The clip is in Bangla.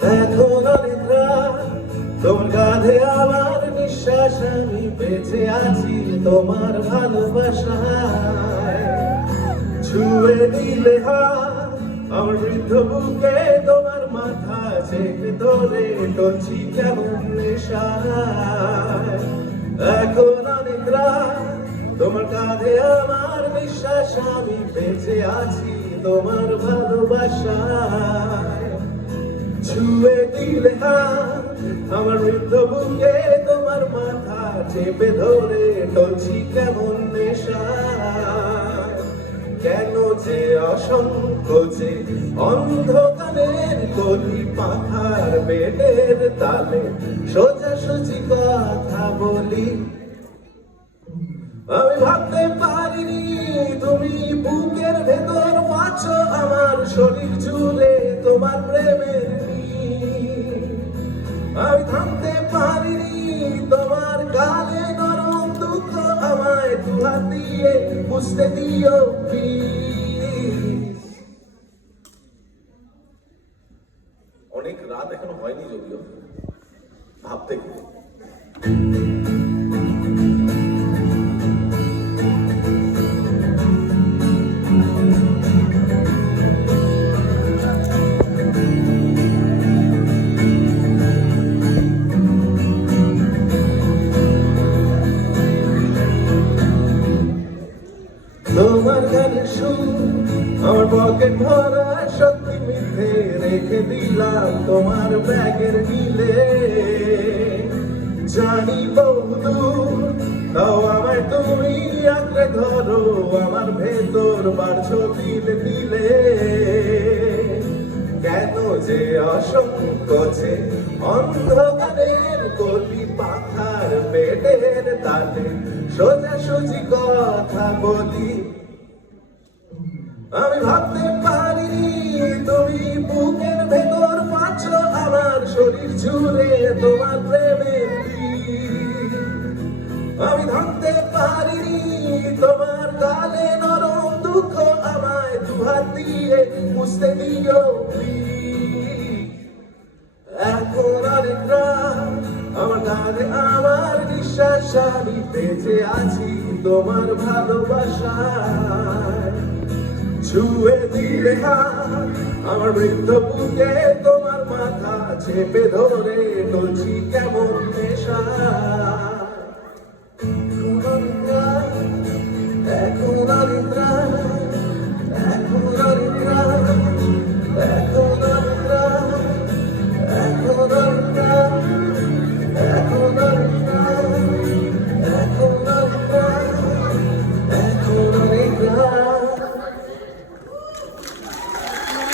এখন অনেক রাত, তোমার কাঁধে আমার নিঃশ্বাস, আমি বেঁচে আছি তোমার ভালোবাসায়। ছুঁয়ে দিলে হাত আমার বৃদ্ধ বুকে, তোমার মাথা চেপে ধরে টলছি কেমন নেশায়। এখন অনেক রাত, তোমার কাঁধে আমার নিঃশ্বাস, আমি বেঁচে আছি তোমার ভালোবাসায়। ছুঁয়ে দিলে হাত আমার বৃদ্ধ বুকে, তোমার মাথা চেপে ধরে টলছি কেমন নেশায়। কেন যে অসংকোচে অন্ধকারের গলি পাখার বেডের তালে সোজাসুজি কথা বলি। আমি ভাবতে পারিনি তুমি বুকের ভেতর পাচ্ছো আমার শরীর জুড়ে তোমার প্রেমের নীড়। আমি থামতে পারিনি তোমার গালে নরম দুঃখ, আমায় দুহাত দিয়ে বুঝতে দিও প্লিজ। অনেক রাত এখনো হয়নি, যদিও ভাবতে গিয়ে তোমার গানের সুর আমার পকেট ভরা, সত্যি মিথ্যে রেখে দিলাম তোমার ব্যাগের নীলে। জানি বহুদূর, তাও আমায় তুমি আঁকড়ে ধরো, আমার ভেতর বাড়ছো দিলে দিলে। কেন যে অসংকোচে অন্ধকারের গলি পাখার পেটের তালে সোজাসুজি কথা বলি। আমি ভাবতে পারিনি তুমি বুকের ভেতর পাচ্ছ আমার শরীর জুড়ে তোমার প্রেমের তীর। আমি ভাবতে পারিনি তোমার গালে নরম দুঃখ, আমায় দুহাত দিয়ে বুঝতে দিও প্লিজ। এখন অনেক রাত, আমার কাঁধে আমার নিঃশ্বাস, আমি বেঁচে আছি তোমার ভালোবাসায়। ছুঁয়ে দিলে হাত আমার বৃদ্ধ বুকে, তোমার মাথা চেপে ধরে টলছি কেমন নেশায়।